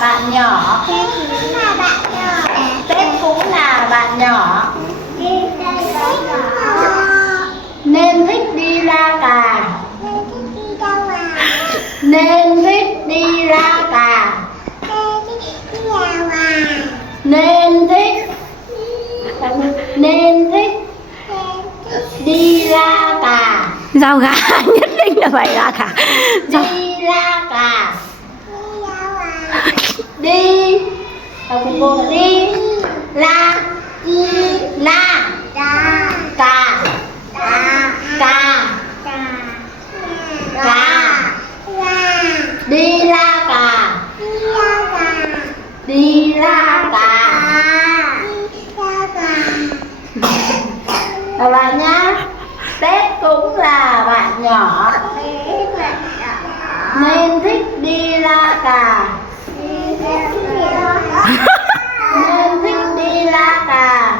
Bạn nhỏ. Tết cũng là bạn nhỏ. Nên thích đi la cà. Nên thích đi la cà. Nên thích đi la cà. Rau gà nhất định là phải la cà. Đi la cà. Đi cùng cô là đi la cà cà đi la cà. Đi la cà. Các bạn nhá, Tết cũng là bạn nhỏ. Nên thích đi la cà. Nên thích đi la cà.